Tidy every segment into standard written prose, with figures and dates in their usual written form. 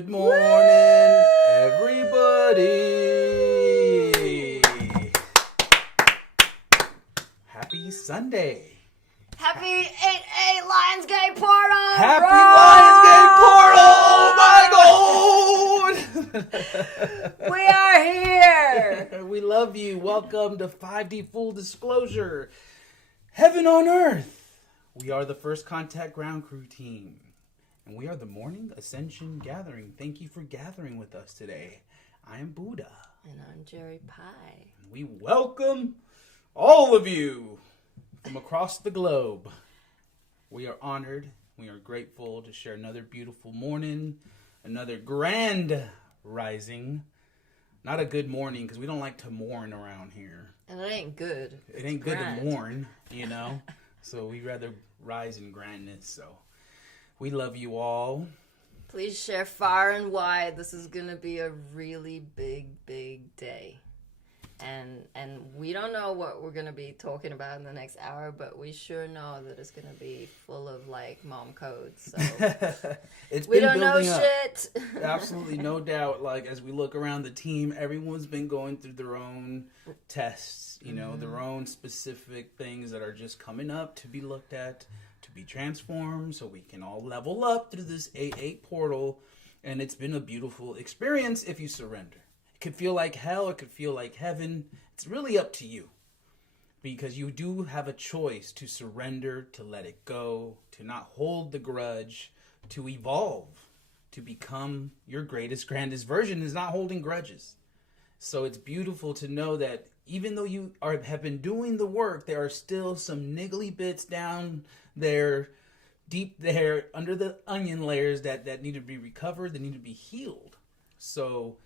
Good morning, everybody. Happy Sunday. Happy 8-8 Lionsgate Portal. Happy Lionsgate Portal. Oh my God. We are here. We love you. Welcome to 5D Full Disclosure. Heaven on Earth. We are the First Contact Ground Crew team. And we are the Morning Ascension Gathering. Thank you for gathering with us today. I am Buddha. And I'm Jerry Pie. We welcome all of you from across the globe. We are honored. We are grateful to share another beautiful morning, another grand rising. Not a good morning because we don't like to mourn around here. And it ain't good. It ain't good to mourn, you know. So we rather rise in grandness. So we love you all. Please share far and wide. This is going to be a really big day. And we don't know what we're going to be talking about in the next hour, but we sure know that it's going to be full of, like, mom codes. So we don't know shit. Absolutely, no doubt. Like, as we look around the team, everyone's been going through their own tests, you know, their own specific things that are just coming up to be looked at, to be transformed, so we can all level up through this 8-8 portal. And it's been a beautiful experience if you surrender. It could feel like hell, it could feel like heaven. It's really up to you. Because you do have a choice to surrender, to let it go, to not hold the grudge, to evolve, to become your greatest, grandest version is not holding grudges. So it's beautiful to know that even though you have been doing the work, there are still some niggly bits down there, deep there, under the onion layers that need to be recovered, that need to be healed. So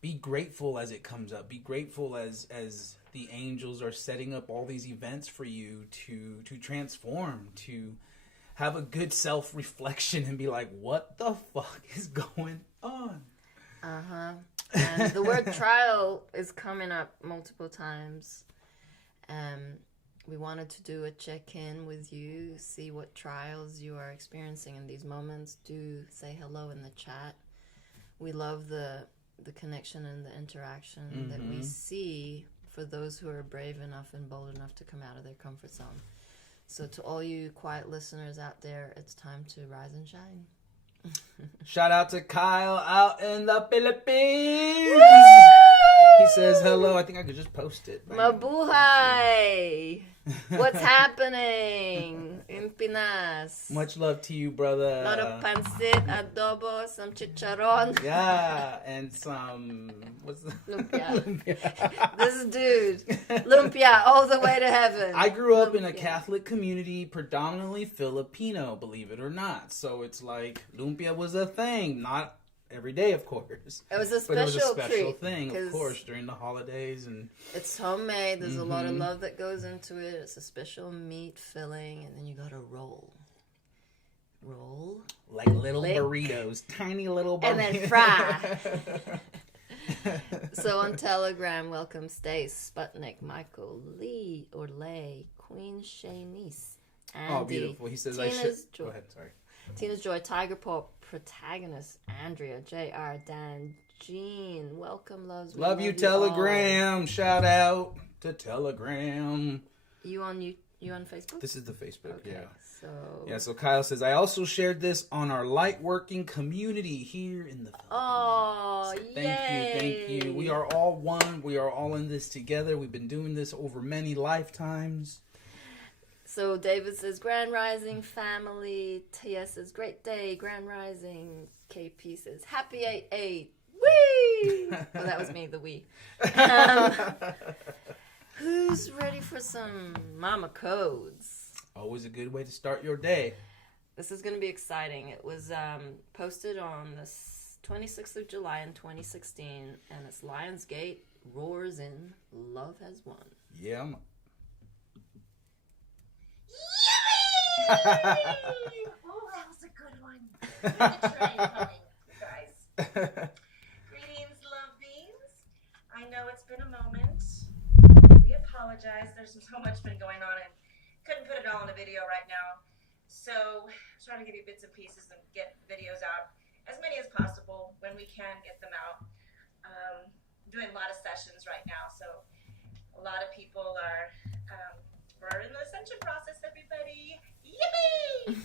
be grateful as it comes up. Be grateful as the angels are setting up all these events for you to transform, to have a good self-reflection and be like, what the fuck is going on? Uh-huh. And the word trial is coming up multiple times. We wanted to do a check-in with you, see what trials you are experiencing in these moments. Do say hello in the chat. We love the connection and the interaction that we see for those who are brave enough and bold enough to come out of their comfort zone. So to all you quiet listeners out there, it's time to rise and shine. Shout out to Kyle out in the Philippines. Woo! He says hello. I think I could just post it. Mabuhay! What's happening in Pinas? Much love to you, brother. A lot of pancit, adobo, some chicharon. Yeah, and some... What's the... Lumpia. This dude. Lumpia, all the way to heaven. I grew up in a Catholic community, predominantly Filipino, believe it or not. So it's like, lumpia was a thing. Not every day, of course. It was a special, but it was a special treat, thing, of course, during the holidays. And it's homemade. There's a lot of love that goes into it. It's a special meat filling, and then you gotta roll. Like little burritos. Tiny little burritos. And then fry. So on Telegram, welcome Stace, Sputnik, Michael, Lee, Orlay, Queen Shanice, Andy. Oh, beautiful. He says Tina's I should... Joy. Go ahead, sorry. Tina's Joy, Tiger Paw, Protagonist, Andrea, JR, Dan, Jean. Welcome, loves. Love you, Telegram. All. Shout out to Telegram. You on Facebook? This is the Facebook, okay, yeah. So Kyle says, I also shared this on our Lightworking community here in the Philippines. Oh, so thank you. We are all one. We are all in this together. We've been doing this over many lifetimes. So David says, Grand Rising family. Tia says, great day, Grand Rising. KP says, happy 8-8. Whee! Oh, that was me, the wee. Who's ready for some mama codes? Always a good way to start your day. This is going to be exciting. It was posted on the 26th of July in 2016, and it's Lionsgate roars in, love has won. Yeah. Oh, that was a good one. I'm gonna try hunting, you guys. Greetings, love beans. I know it's been a moment. We apologize. There's so much been going on and couldn't put it all in a video right now. So trying to give you bits and pieces and get videos out as many as possible when we can get them out. Doing a lot of sessions right now, so a lot of people are, we're in the ascension process, everybody. Yippee!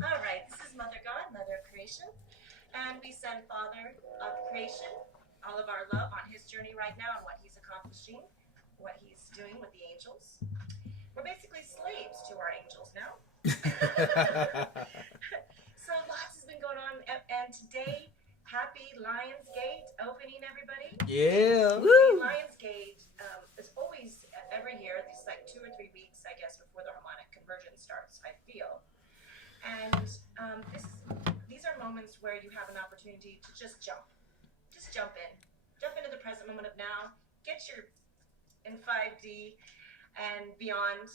All right, this is Mother God, Mother of Creation, and we send Father of Creation all of our love on his journey right now and what he's accomplishing, what he's doing with the angels. We're basically slaves to our angels now. So lots has been going on, and today, happy Lionsgate opening, everybody. Yeah. Woo! Lionsgate is always, every year, it's like 2 or 3 weeks, I guess, before the harmonic conversion starts, I feel. And these are moments where you have an opportunity to just jump. Just jump in. Jump into the present moment of now. Get your in 5D and beyond,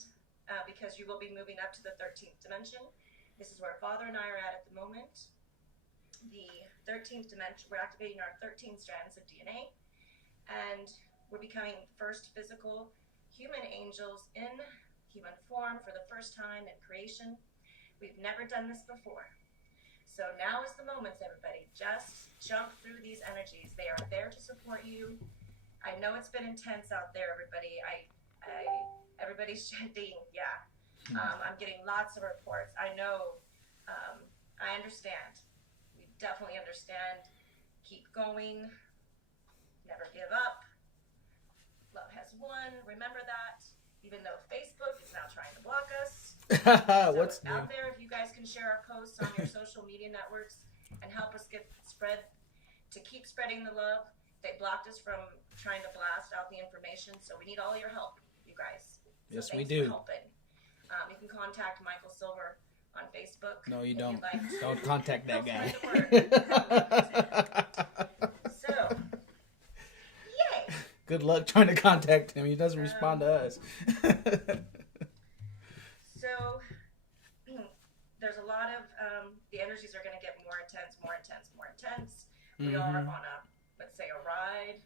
because you will be moving up to the 13th dimension. This is where Father and I are at the moment. The 13th dimension, we're activating our 13 strands of DNA, and we're becoming first physical human angels in human form for the first time in creation. We've never done this before. So now is the moment, everybody. Just jump through these energies. They are there to support you. I know it's been intense out there, everybody. Everybody's chanting, yeah. I'm getting lots of reports. I know. I understand. We definitely understand. Keep going. Never give up. Love has won. Remember that. Even though Facebook is now trying to block us. So What's out new? there, if you guys can share our posts on your social media networks and help us keep spreading the love. They blocked us from trying to blast out the information, so we need all your help, you guys. So Yes, we thanks do. for helping. You can contact Michael Silver on Facebook. No, you if don't. you'd like. Don't contact that guy. So, yay! Good luck trying to contact him. He doesn't respond to us. So, there's a lot of, the energies are going to get more intense, more intense, more intense. We are on a, let's say, a ride.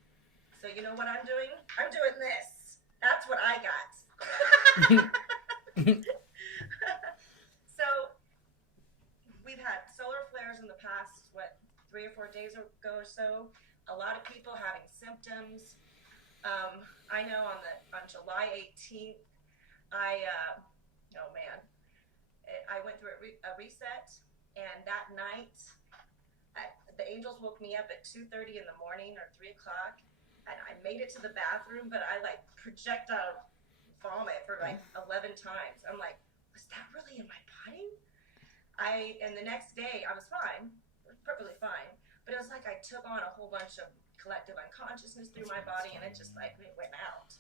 So you know what I'm doing? I'm doing this. That's what I got. So, we've had solar flares in the past, 3 or 4 days ago or so. A lot of people having symptoms. I know on July 18th, I went through a reset, and that night, the angels woke me up at 2:30 in the morning or 3 o'clock, and I made it to the bathroom, but I projectile vomit for 11 times. I'm like, was that really in my body? And the next day I was fine, perfectly fine, but it was like I took on a whole bunch of collective unconsciousness through my body, and it just it went out.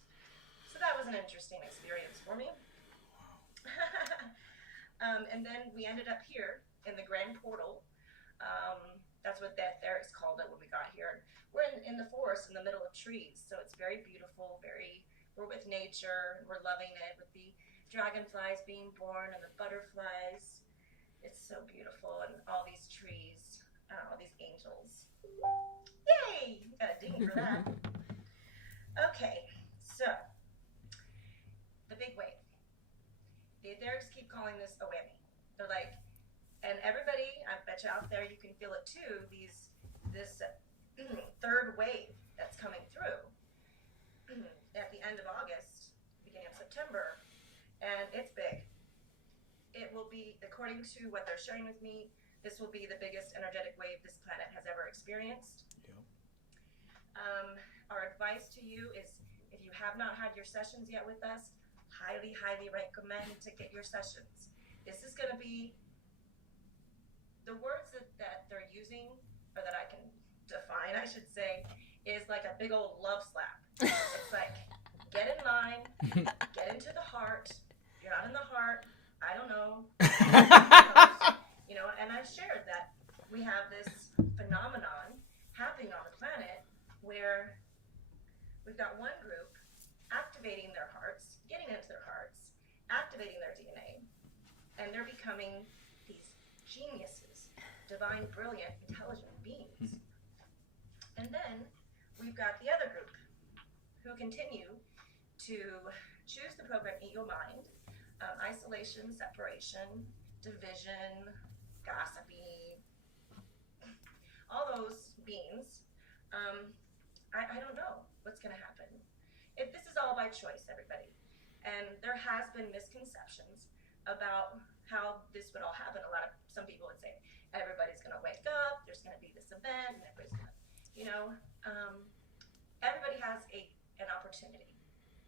So that was an interesting experience for me. And then we ended up here in the Grand Portal. That's what that there is called it when we got here. We're in the forest in the middle of trees, so it's very beautiful. We're with nature. We're loving it with the dragonflies being born and the butterflies. It's so beautiful, and all these trees, all these angels. Yay! You got a ding for that. Okay, so the big wave. The etherics keep calling this a whammy. They're like, and everybody, I bet you out there, you can feel it too. This third wave that's coming through at the end of August, beginning of September, and it's big. It will be, according to what they're sharing with me, this will be the biggest energetic wave this planet has ever experienced. Yep. Our advice to you is, if you have not had your sessions yet with us, highly, highly recommend to get your sessions. This is going to be, the words that they're using, or that I can define, I should say, is like a big old love slap. It's like, get in line, get into the heart. You're not in the heart. I don't know. And I've shared that we have this phenomenon happening on the planet where we've got one group activating their hearts, getting into their hearts, activating their DNA, and they're becoming these geniuses, divine, brilliant, intelligent beings. And then we've got the other group who continue to choose the program Eat Your Mind, isolation, separation, division, gossipy, all those beings, I don't know what's going to happen. This is all by choice, everybody. And there has been misconceptions about how this would all happen. Some people would say, everybody's going to wake up, there's going to be this event, and everybody's going to, everybody has an opportunity,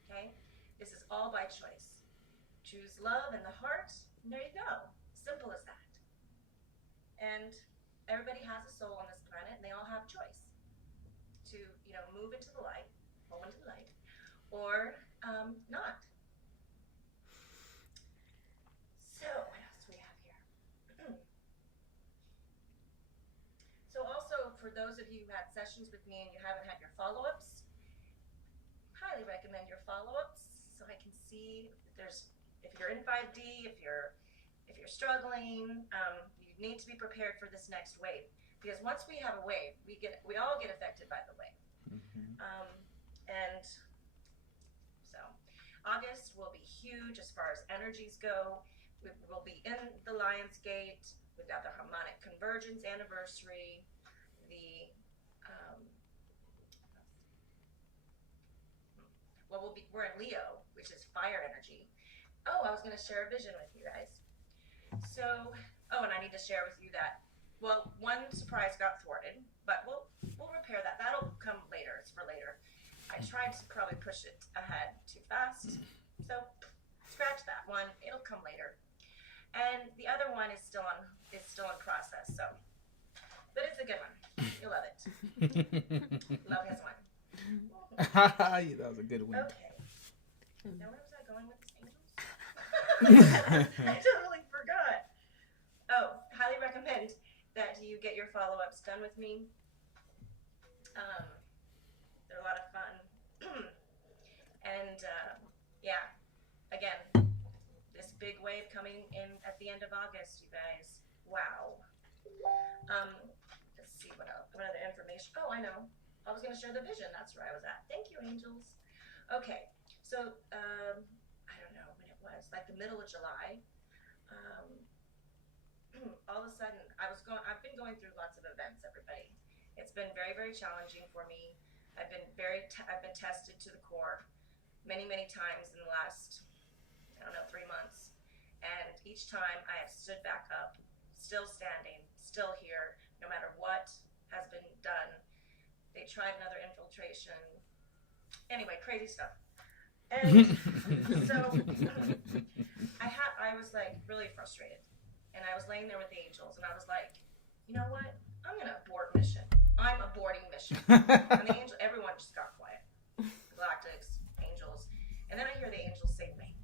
okay? This is all by choice. Choose love in the heart, and there you go. Simple as that. And everybody has a soul on this planet, and they all have choice to, move into the light, go into the light, or not. So, what else do we have here? So also, for those of you who had sessions with me and you haven't had your follow-ups, highly recommend your follow-ups so I can see if you're in 5D, if you're struggling, you need to be prepared for this next wave. Because once we have a wave, we all get affected by the wave. And so August will be huge as far as energies go. We'll be in the Lion's Gate. We've got the harmonic convergence anniversary. We're in Leo, which is fire energy. Oh, I was going to share a vision with you guys. So, and I need to share with you that, one surprise got thwarted, but we'll repair that. That'll come later. It's for later. I tried to probably push it ahead too fast, so scratch that one. It'll come later. And the other one is still in process. So, but it's a good one. You'll love it. Love has won. Yeah, that was a good one. Okay. Now where was I going with these angels? I totally forgot. Oh, highly recommend that you get your follow-ups done with me. They're a lot of fun. And again, this big wave coming in at the end of August, you guys. Wow. Let's see what else. What other information? Oh, I know. I was going to share the vision. That's where I was at. Thank you, angels. Okay. So, I don't know when it was, like the middle of July. All of a sudden, I've been going through lots of events, everybody. It's been very, very challenging for me. I've been tested to the core many, many times in the last, 3 months. And each time I have stood back up, still standing, still here, no matter what has been done. They tried another infiltration. Anyway, crazy stuff. And so I was like really frustrated. And I was laying there with the angels and I was like, you know what? I'm going to abort mission. I'm aborting mission. And everyone just got quiet. Galactics, angels. And then I hear the angels say, wait.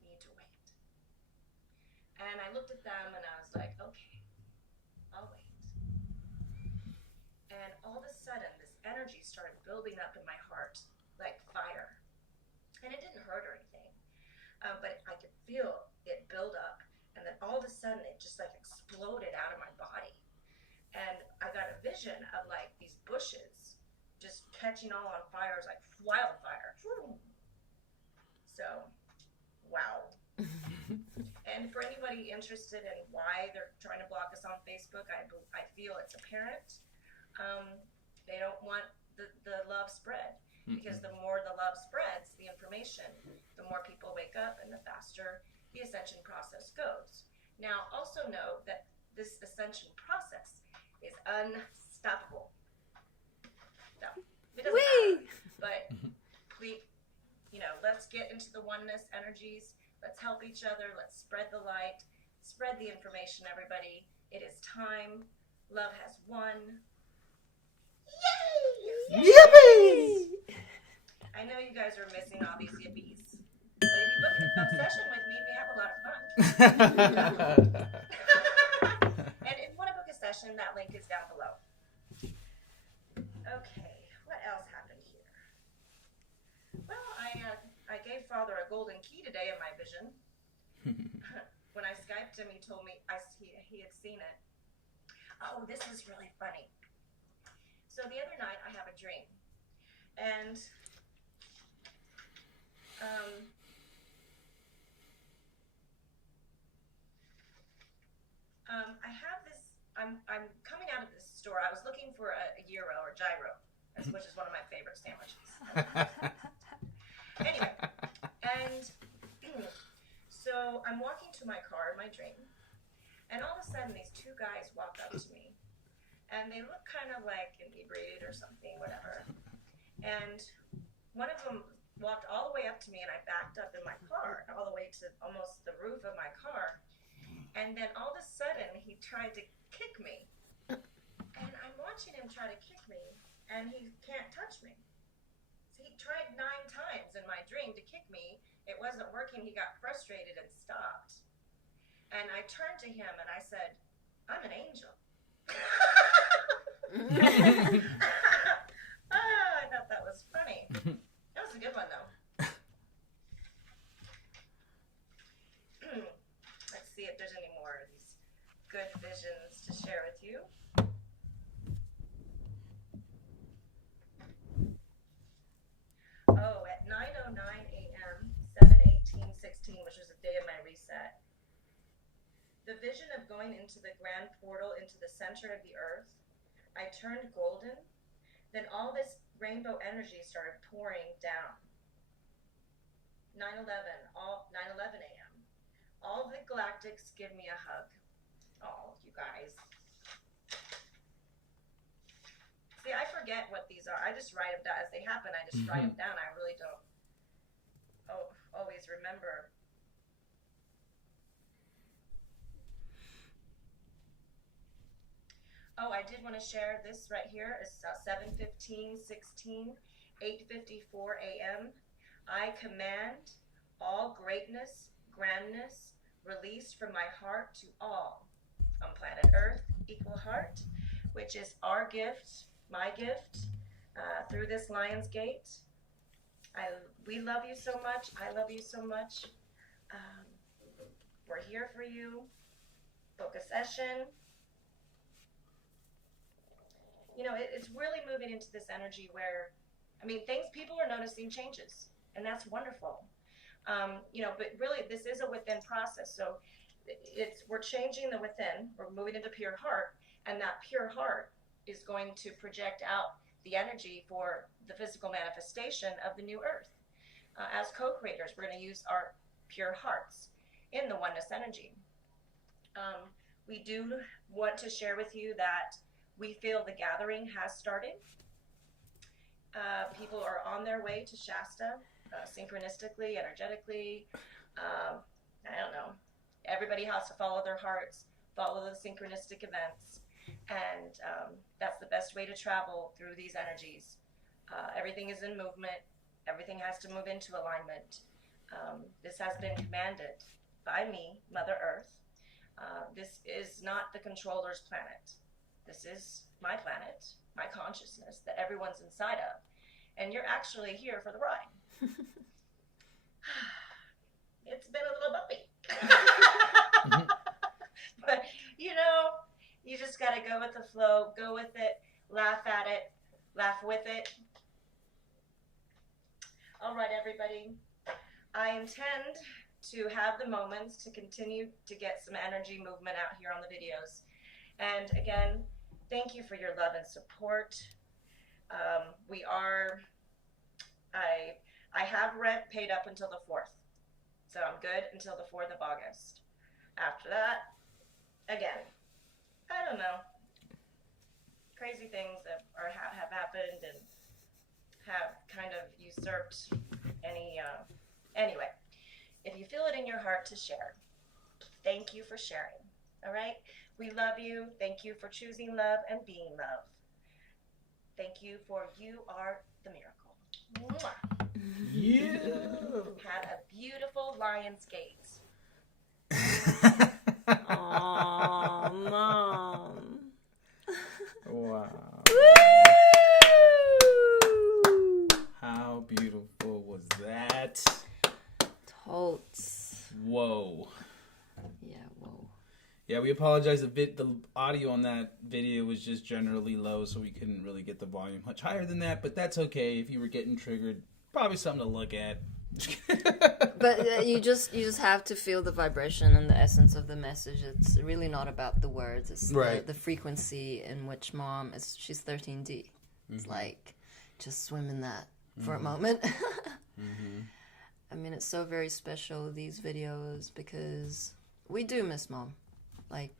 You need to wait. And I looked at them and I was like, okay, I'll wait. And all of a sudden, this energy started building up in my heart like fire. And it didn't hurt or anything. But I could feel it build up. And then all of a sudden, it just like exploded out of my body. And I got a vision of like these bushes just catching all on fire. It was like wildfire. So, wow. And for anybody interested in why they're trying to block us on Facebook, I feel it's apparent. They don't want the love spread, because the more the love spreads, the information, the more people wake up and the faster the ascension process goes. Now, also know that this ascension process is unstoppable. So, it doesn't matter, but please, let's get into the oneness energies. Let's help each other. Let's spread the light. Spread the information, everybody. It is time. Love has won. Yay! Yippee! I know you guys are missing all these yippies. But if you book a session with me, we have a lot of fun. And if you want to book a session, that link is down below. Okay, what else happened here? Well, I gave Father a golden key today in my vision. When I Skyped him, he told me he had seen it. Oh, this is really funny. So the other night, I have a dream. And I have this, I'm coming out of this store. I was looking for a gyro or gyro, which is one of my favorite sandwiches. Anyway, and so I'm walking to my car in my dream, and all of a sudden these two guys walk up to me, and they look kind of like inebriated or something, whatever. And one of them walked all the way up to me, and I backed up in my car, all the way to almost the roof of my car. And then all of a sudden, he tried to kick me. And I'm watching him try to kick me, and he can't touch me. So he tried 9 times in my dream to kick me. It wasn't working. He got frustrated and stopped. And I turned to him, and I said, I'm an angel. I thought that was funny. That was a good one, though. Let's see if there's any more of these good visions to share with you. Oh, at 9:09 a.m., 7/18/16, which was the day of my reset, the vision of going into the grand portal into the center of the earth, I turned golden. Then all this rainbow energy started pouring down. 9:11 a.m. All the galactics give me a hug. Oh, you guys. See, I forget what these are. I just write them down as they happen. I just write them down. I really don't always remember. Oh, I did want to share this right here. It's 7:15/16, 8:54 a.m. I command all greatness, grandness, released from my heart to all on planet Earth, equal heart, which is our gift, my gift, through this Lion's Gate. We love you so much. I love you so much. We're here for you. Book a session. You know, it's really moving into this energy where, I mean, people are noticing changes, and that's wonderful. You know, but really, this is a within process. So we're changing the within. We're moving into pure heart, and that pure heart is going to project out the energy for the physical manifestation of the new earth. As co-creators, we're going to use our pure hearts in the oneness energy. We do want to share with you that we feel the gathering has started. People are on their way to Shasta, synchronistically, energetically. I don't know. Everybody has to follow their hearts, follow the synchronistic events, and that's the best way to travel through these energies. Everything is in movement. Everything has to move into alignment. This has been commanded by me, Mother Earth. This is not the controller's planet. This is my planet, my consciousness that everyone's inside of. And you're actually here for the ride. It's been a little bumpy. But, you know, you just got to go with the flow, go with it, laugh at it, laugh with it. All right, everybody. I intend to have the moments to continue to get some energy movement out here on the videos. And again, thank you for your love and support. I have rent paid up until the 4th. So I'm good until the 4th of August. After that, again, I don't know. Crazy things have happened and have kind of usurped any, anyway. If you feel it in your heart to share, thank you for sharing. All right? We love you. Thank you for choosing love and being love. Thank you for you are the miracle. Mwah. Yeah. Have a beautiful Lion's Gate. Aw, Mom. Wow. How beautiful was that? Totes. Whoa. Yeah, whoa. Yeah, we apologize a bit. The audio on that video was just generally low, so we couldn't really get the volume much higher than that, but that's okay. If you were getting triggered, probably something to look at. But you just have to feel the vibration and the essence of the message. It's really not about the words. It's Right. the frequency in which mom is. She's 13D. It's like just swim in that for a moment. I mean, it's so very special, these videos, because we do miss mom, like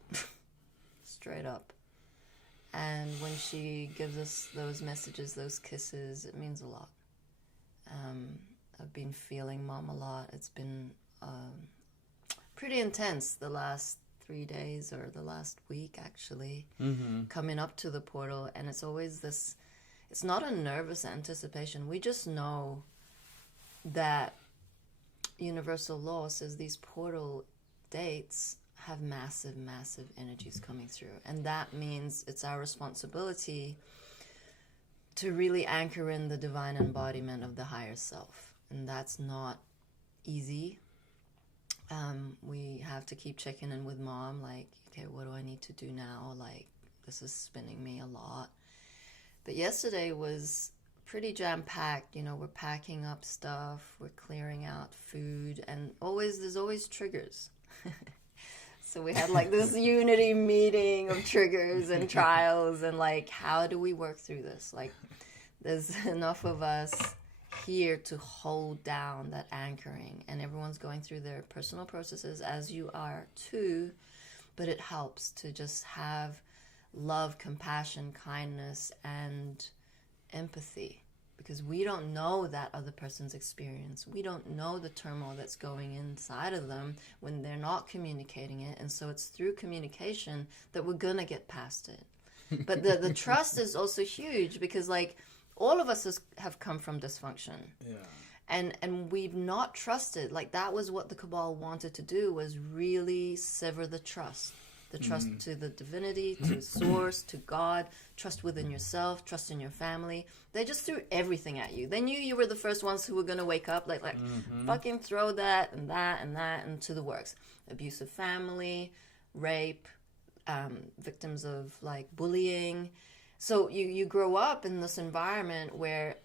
straight up. And when she gives us those messages, those kisses, it means a lot. I've been feeling mom a lot. It's been pretty intense the last 3 days, or the last week actually, coming up to the portal. And it's always this, it's not a nervous anticipation. We just know that universal law says these portal dates have massive, massive energies coming through. And that means it's our responsibility to really anchor in the divine embodiment of the higher self. And that's not easy. We have to keep checking in with mom, like, okay, what do I need to do now? Like, this is spinning me a lot. But yesterday was pretty jam-packed. You know, we're packing up stuff, we're clearing out food, and there's always triggers. So we had like this unity meeting of triggers and trials, and like, how do we work through this? Like, there's enough of us here to hold down that anchoring, and everyone's going through their personal processes, as you are too, but it helps to just have love, compassion, kindness, and empathy, because we don't know that other person's experience. We don't know the turmoil that's going inside of them when they're not communicating it, and so it's through communication that we're gonna get past it. But the trust is also huge, because like, all of us have come from dysfunction. Yeah. And we've not trusted. Like, that was what the Cabal wanted to do, was really sever the trust. The trust to the divinity, to source, to God, trust within yourself, trust in your family. They just threw everything at you. They knew you were the first ones who were going to wake up, like fucking throw that and that and that into the works. Abusive family, rape, victims of like bullying. So you grow up in this environment where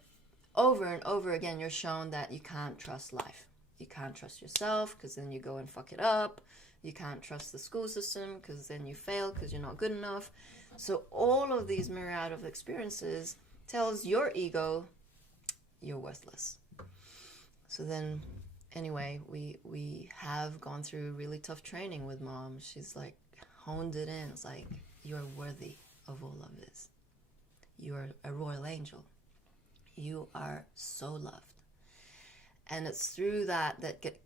over and over again you're shown that you can't trust life. You can't trust yourself, because then you go and fuck it up. You can't trust the school system, because then you fail because you're not good enough. So all of these myriad of experiences tells your ego you're worthless. So then anyway, we have gone through really tough training with mom. She's like honed it in. It's like, you're worthy of all of this. You're a royal angel. You are so loved. And it's through that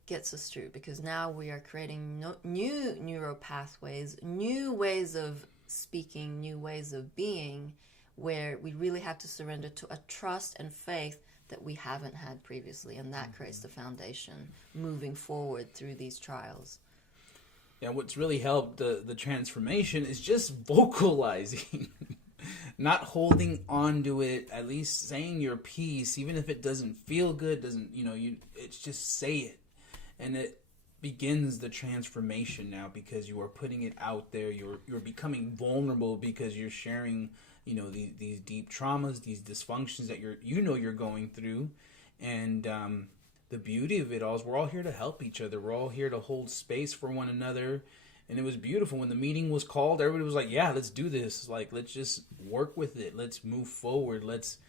gets us through, because now we are creating new neural pathways, new ways of speaking, new ways of being, where we really have to surrender to a trust and faith that we haven't had previously. And that creates the foundation moving forward through these trials. Yeah, what's really helped the transformation is just vocalizing. Not holding on to it, at least saying your piece, even if it doesn't feel good, it's just say it. And it begins the transformation now, because you are putting it out there. You're becoming vulnerable, because you're sharing, these deep traumas, these dysfunctions that you're going through. And the beauty of it all is we're all here to help each other. We're all here to hold space for one another. And it was beautiful when the meeting was called. Everybody was like, yeah, let's do this. Like, let's just work with it. Let's move forward. Let's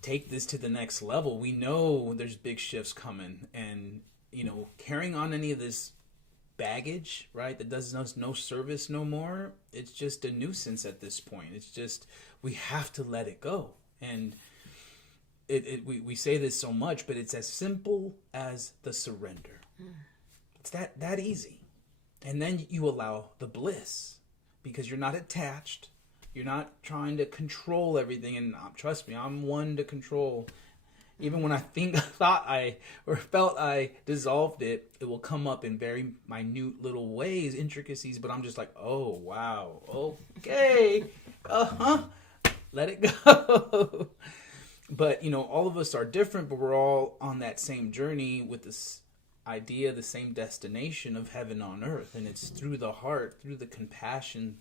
take this to the next level. We know there's big shifts coming. And, carrying on any of this baggage, right, that does us no service no more, it's just a nuisance at this point. It's just, we have to let it go. And we say this so much, but it's as simple as the surrender. It's that easy. And then you allow the bliss, because you're not attached. You're not trying to control everything. And trust me, I'm one to control. Even when I felt I dissolved it, it will come up in very minute little ways, intricacies. But I'm just like, oh, wow, okay, let it go. But, all of us are different, but we're all on that same journey with this idea, the same destination of heaven on earth. And it's through the heart, through the compassion,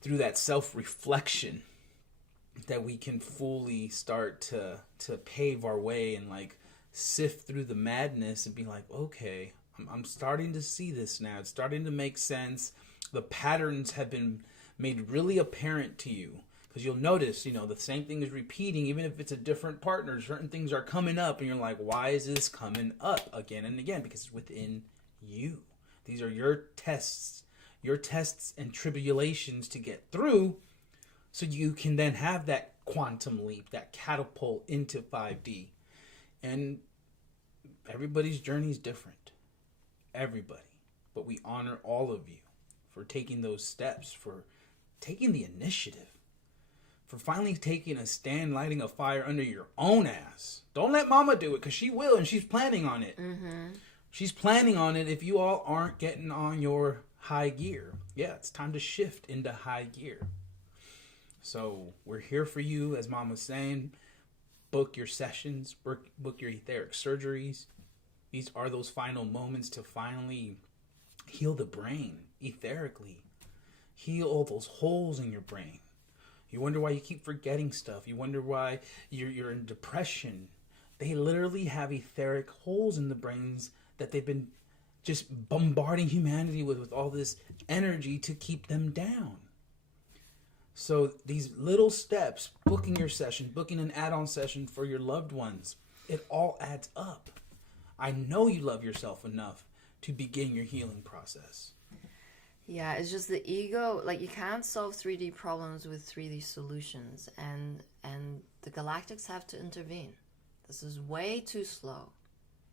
through that self-reflection, that we can fully start to pave our way and like sift through the madness and be like, okay, I'm starting to see this now. It's starting to make sense. The patterns have been made really apparent to you. Because you'll notice, the same thing is repeating, even if it's a different partner. Certain things are coming up, and you're like, why is this coming up again and again? Because it's within you. These are your tests and tribulations to get through, so you can then have that quantum leap, that catapult into 5D. And everybody's journey is different. Everybody. But we honor all of you for taking those steps, for taking the initiative. For finally taking a stand, lighting a fire under your own ass. Don't let mama do it, because she will, and she's planning on it. Mm-hmm. She's planning on it if you all aren't getting on your high gear. Yeah, it's time to shift into high gear. So we're here for you, as mom was saying. Book your sessions, book your etheric surgeries. These are those final moments to finally heal the brain etherically. Heal all those holes in your brain. You wonder why you keep forgetting stuff. You wonder why you're in depression. They literally have etheric holes in the brains that they've been just bombarding humanity with all this energy to keep them down. So these little steps, booking your session, booking an add-on session for your loved ones, it all adds up. I know you love yourself enough to begin your healing process. Yeah, it's just the ego. Like, you can't solve 3D problems with 3D solutions, and the galactics have to intervene. This is way too slow.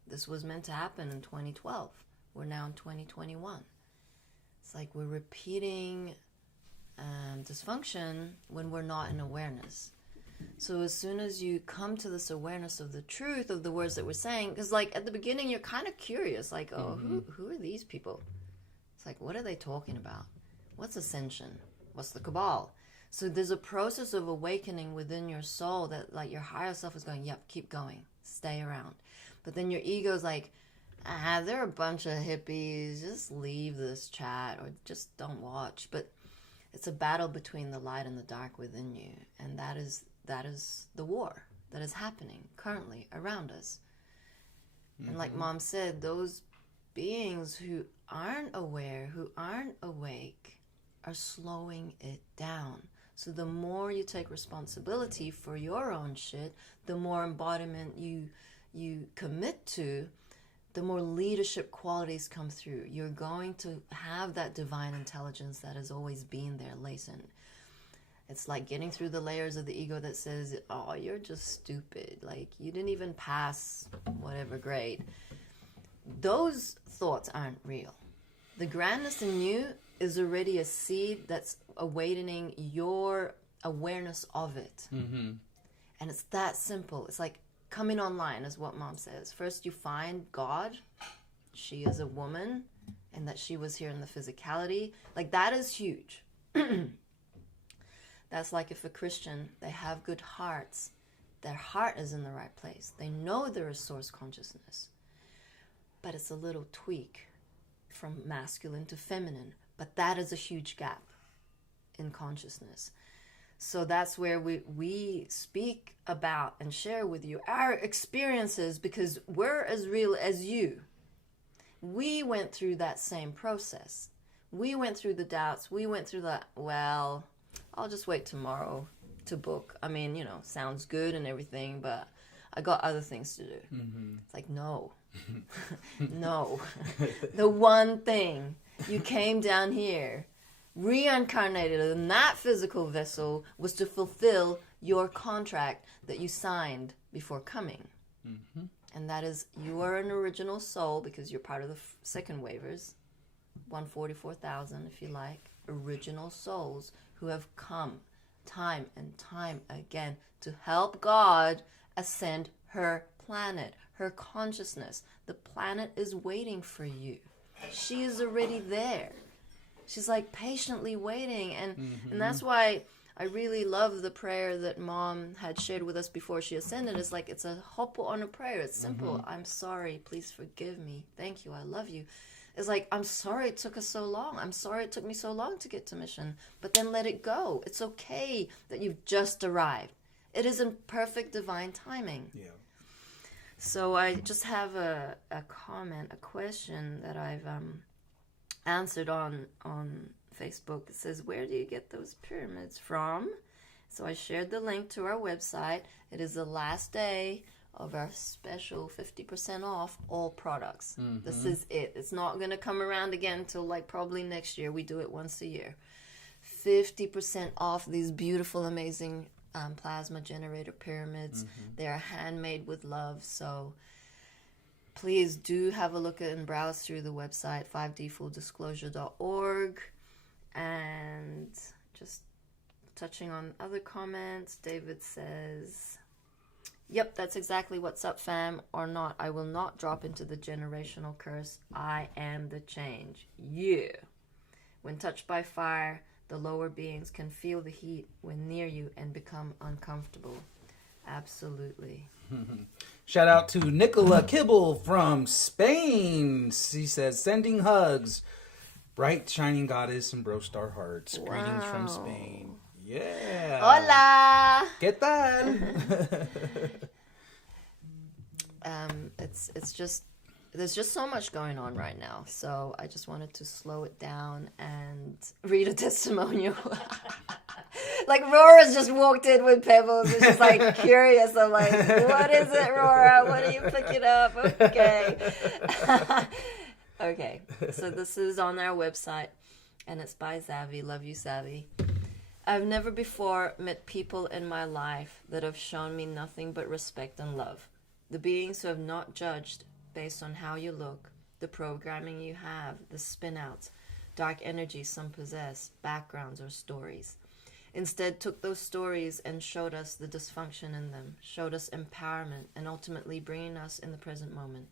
This was meant to happen in 2012. We're now in 2021. It's like we're repeating dysfunction when we're not in awareness. So as soon as you come to this awareness of the truth of the words that we're saying, because like at the beginning you're kind of curious, like, oh, who are these people? It's like, what are they talking about? What's Ascension? What's the Cabal? So there's a process of awakening within your soul that like your higher self is going, yep, keep going, stay around. But then your ego's like, they're a bunch of hippies, just leave this chat or just don't watch. But it's a battle between the light and the dark within you. And that is the war that is happening currently around us. Mm-hmm. And like Mom said, those beings who aren't aware, who aren't awake, are slowing it down. So the more you take responsibility for your own shit, the more embodiment you commit to, the more leadership qualities come through. You're going to have that divine intelligence that has always been there, latent. It's like getting through the layers of the ego that says, oh, you're just stupid. Like, you didn't even pass whatever grade. Those thoughts aren't real. The grandness in you is already a seed that's awaiting your awareness of it. Mm-hmm. And it's that simple. It's like coming online, is what Mom says. First you find God, she is a woman, and that she was here in the physicality. Like, that is huge. That's like if a Christian, they have good hearts, their heart is in the right place. They know there is source consciousness. But it's a little tweak from masculine to feminine. But that is a huge gap in consciousness. So that's where we speak about and share with you our experiences, because we're as real as you. We went through that same process. We went through the doubts. We went through the, well, I'll just wait tomorrow to book. I mean, sounds good and everything, but I got other things to do. Mm-hmm. It's like, no. No. The one thing, you came down here, reincarnated in that physical vessel, was to fulfill your contract that you signed before coming. Mm-hmm. And that is, you are an original soul, because you're part of the second waivers, 144,000 if you like, original souls who have come time and time again to help God ascend her planet, her consciousness. The planet is waiting for you. She is already there. She's like patiently waiting. And that's why I really love the prayer that Mom had shared with us before she ascended. It's like, it's a ho'oponopono prayer. It's simple. Mm-hmm. I'm sorry. Please forgive me. Thank you. I love you. It's like, I'm sorry it took us so long. I'm sorry it took me so long to get to mission. But then let it go. It's okay that you've just arrived. It is in perfect divine timing. Yeah. So I just have a comment, a question that I've answered on Facebook. It says, where do you get those pyramids from? So I shared the link to our website. It is the last day of our special 50% off all products. This is it. It's not going to come around again until like probably next year. We do it once a year. 50% off these beautiful, amazing plasma generator pyramids. They are handmade with love. So please do have a look at and browse through the website, 5dfulldisclosure.org. And just touching on other comments, David says, yep, that's exactly what's up, fam. Or not, I will not drop into the generational curse. I am the change. Yeah. When touched by fire, the lower beings can feel the heat when near you and become uncomfortable. Absolutely. Shout out to Nicola Kibble from Spain. She says, sending hugs. Bright, shining goddess and bro star hearts. Wow. Greetings from Spain. Yeah. Hola. ¿Qué tal? It's just, there's just so much going on right now. So I just wanted to slow it down and read a testimonial. Like Rora's just walked in with pebbles. It's just like curious. I'm like, what is it, Rora? What are you picking up? Okay. Okay. So this is on our website and it's by Zavi. Love you, Zavi. I've never before met people in my life that have shown me nothing but respect and love. The beings who have not judged based on how you look, the programming you have, the spin-outs, dark energies some possess, backgrounds or stories. Instead took those stories and showed us the dysfunction in them, showed us empowerment, and ultimately bringing us in the present moment.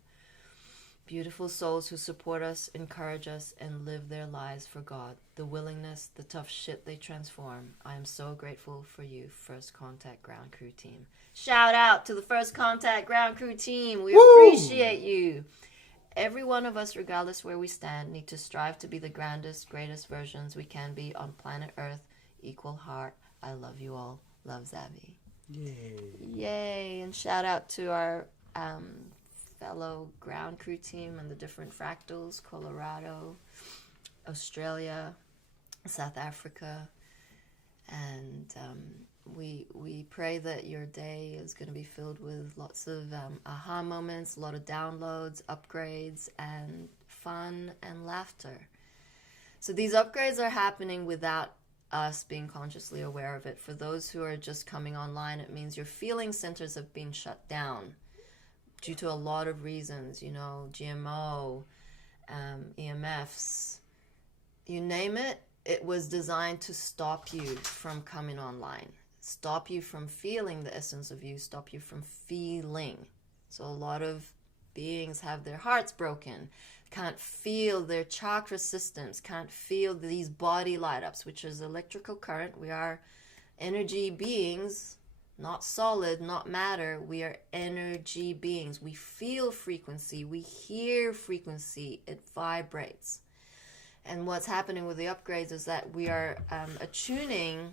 Beautiful souls who support us, encourage us, and live their lives for God. The willingness, the tough shit they transform. I am so grateful for you, First Contact Ground Crew team. Shout out to the First Contact Ground Crew team. We appreciate you. Every one of us, regardless where we stand, need to strive to be the grandest, greatest versions we can be on planet Earth. Equal heart. I love you all. Love, Zavi. Yay. Yay. And shout out to our fellow ground crew team and the different fractals, Colorado, Australia, South Africa. And we pray that your day is going to be filled with lots of aha moments, a lot of downloads, upgrades, and fun and laughter. So these upgrades are happening without us being consciously aware of it. For those who are just coming online, it means your feeling centers have been shut down due to a lot of reasons, you know, GMO, EMFs, you name it. It was designed to stop you from coming online, stop you from feeling the essence of you, stop you from feeling. So a lot of beings have their hearts broken, can't feel their chakra systems, can't feel these body light ups, which is electrical current. We are energy beings, not solid, not matter. We are energy beings. We feel frequency, we hear frequency, it vibrates. And what's happening with the upgrades is that we are attuning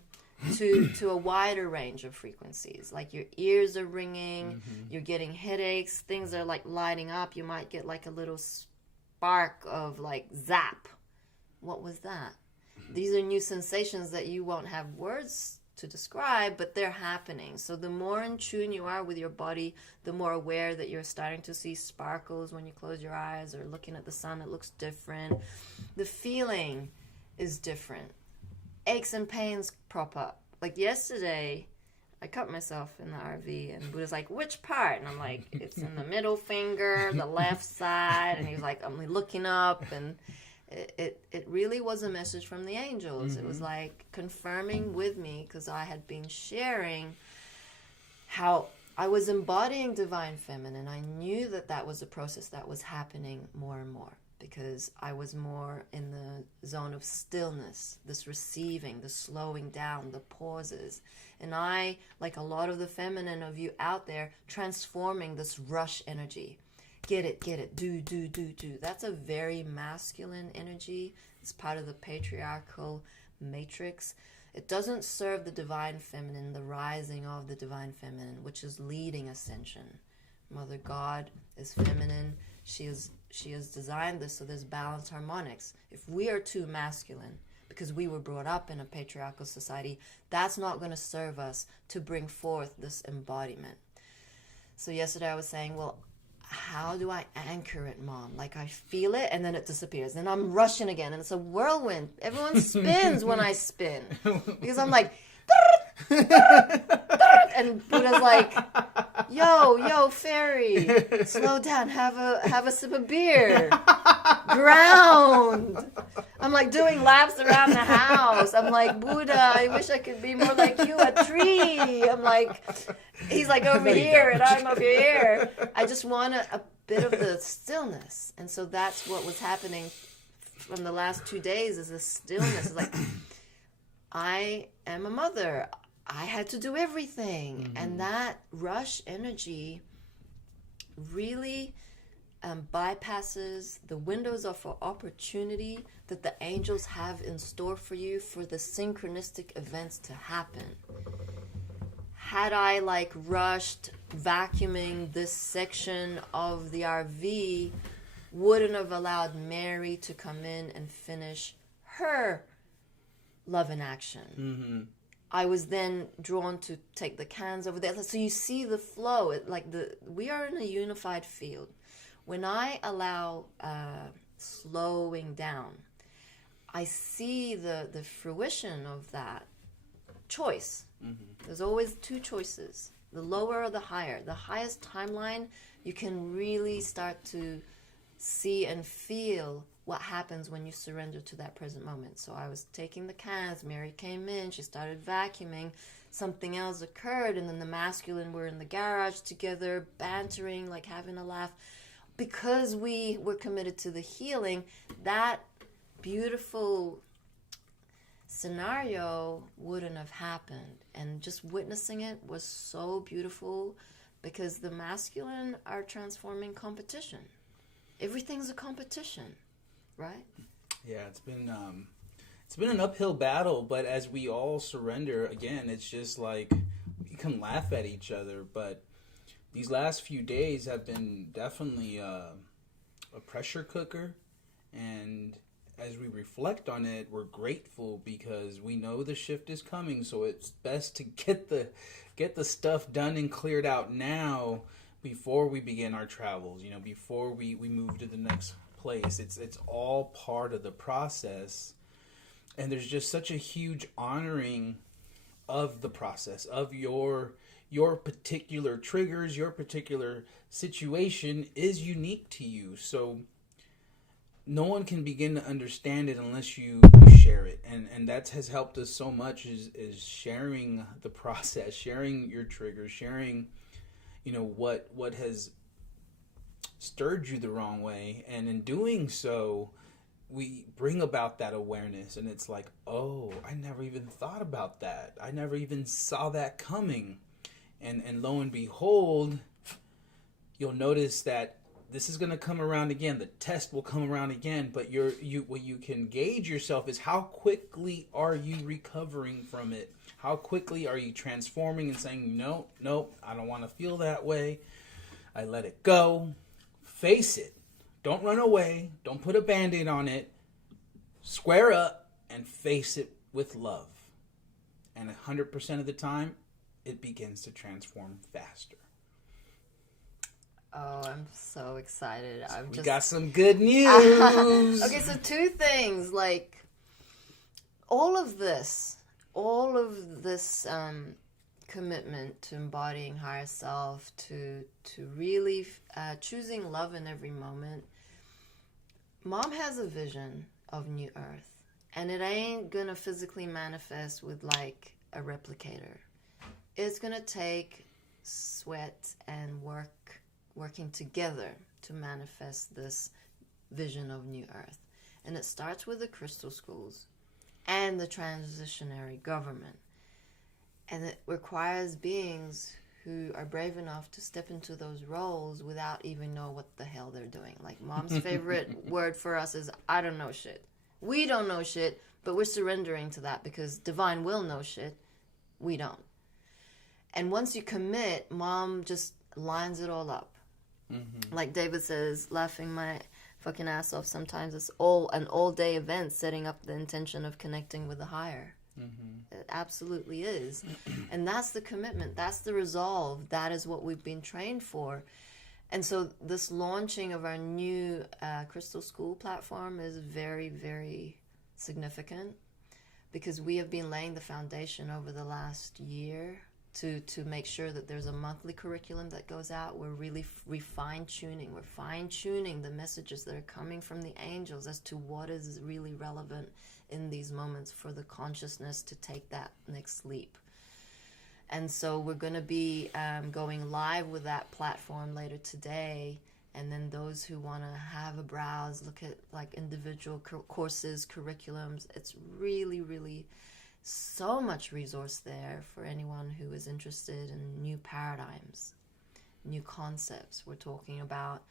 to a wider range of frequencies. Like your ears are ringing, you're getting headaches, things are like lighting up. You might get like a little spark of like zap. What was that? These are new sensations that you won't have words to describe, but they're happening. So the more in tune you are with your body, the more aware that you're starting to see sparkles when you close your eyes or looking at the sun. It looks different. The feeling is different. Aches and pains prop up. Like yesterday, I cut myself in the RV, and Buddha's like, which part? And I'm like, it's in the middle finger, the left side. And he's like, I'm looking up, and it really was a message from the angels. It was like confirming with me, because I had been sharing how I was embodying divine feminine. I knew that that was a process that was happening more and more, because I was more in the zone of stillness, this receiving, the slowing down, the pauses. And I, like a lot of the feminine of you out there, transforming this rush energy. Get it, do. That's a very masculine energy. It's part of the patriarchal matrix. It doesn't serve the divine feminine, the rising of the divine feminine, which is leading ascension. Mother God is feminine. She has designed this so there's balanced harmonics. If we are too masculine, because we were brought up in a patriarchal society, that's not going to serve us to bring forth this embodiment. So yesterday I was saying, well, how do I anchor it, Mom? Like I feel it and then it disappears. Then I'm rushing again and it's a whirlwind. Everyone spins when I spin. Because I'm like, and Buddha's like, yo, fairy, slow down, have a sip of beer. Ground. I'm like doing laps around the house. I'm like, Buddha, I wish I could be more like you, a tree. I'm like, he's like over here and I'm over here. I just want a bit of the stillness. And so that's what was happening from the last 2 days is the stillness. It's like, I am a mother. I had to do everything. Mm-hmm. And that rush energy really bypasses the windows of opportunity that the angels have in store for you for the synchronistic events to happen. Had I like rushed vacuuming this section of the RV, wouldn't have allowed Mary to come in and finish her love in action. Mm-hmm. I was then drawn to take the cans over there. So you see the flow. We are in a unified field. When I allow slowing down, I see the fruition of that choice. Mm-hmm. There's always two choices, the lower or the higher. The highest timeline, you can really start to see and feel what happens when you surrender to that present moment. So I was taking the cans, Mary came in, she started vacuuming, something else occurred, and then the masculine were in the garage together, bantering, like having a laugh. Because we were committed to the healing, that beautiful scenario wouldn't have happened. And just witnessing it was so beautiful because the masculine are transforming competition. Everything's a competition, right? Yeah, it's been an uphill battle, but as we all surrender, again, it's just like we can laugh at each other, but these last few days have been definitely a pressure cooker, and as we reflect on it, we're grateful because we know the shift is coming, so it's best to get the stuff done and cleared out now before we begin our travels, before we move to the next place. It's all part of the process, and there's just such a huge honoring of the process, of your particular triggers, your particular situation is unique to you. So no one can begin to understand it unless you share it. And that has helped us so much is sharing the process, sharing your triggers, sharing, what has stirred you the wrong way. And in doing so, we bring about that awareness. And it's like, oh, I never even thought about that. I never even saw that coming. And lo and behold, you'll notice that this is going to come around again. The test will come around again. But what you can gauge yourself is how quickly are you recovering from it? How quickly are you transforming and saying, nope, I don't want to feel that way. I let it go. Face it. Don't run away. Don't put a Band-Aid on it. Square up and face it with love. And 100% of the time, it begins to transform faster. Oh, I'm so excited. We got some good news. Okay, so two things. Like, all of this commitment to embodying higher self, to really choosing love in every moment. Mom has a vision of New Earth, and it ain't gonna physically manifest with like a replicator. It's going to take sweat and working together to manifest this vision of New Earth. And it starts with the crystal schools and the transitionary government. And it requires beings who are brave enough to step into those roles without even know what the hell they're doing. Like Mom's favorite word for us is, I don't know shit. We don't know shit, but we're surrendering to that because divine will know shit. We don't. And once you commit, Mom just lines it all up. Like David says, laughing my fucking ass off sometimes. It's an all-day event setting up the intention of connecting with the higher. It absolutely is. And that's the commitment. That's the resolve. That is what we've been trained for. And so this launching of our new Crystal School platform is very, very significant, because we have been laying the foundation over the last year to make sure that there's a monthly curriculum that goes out. We're really fine-tuning. We're fine-tuning the messages that are coming from the angels as to what is really relevant in these moments for the consciousness to take that next leap. And so we're going to be going live with that platform later today. And then those who want to have a browse, look at like individual courses, curriculums, it's really, really so much resource there for anyone who is interested in new paradigms, new concepts. We're talking about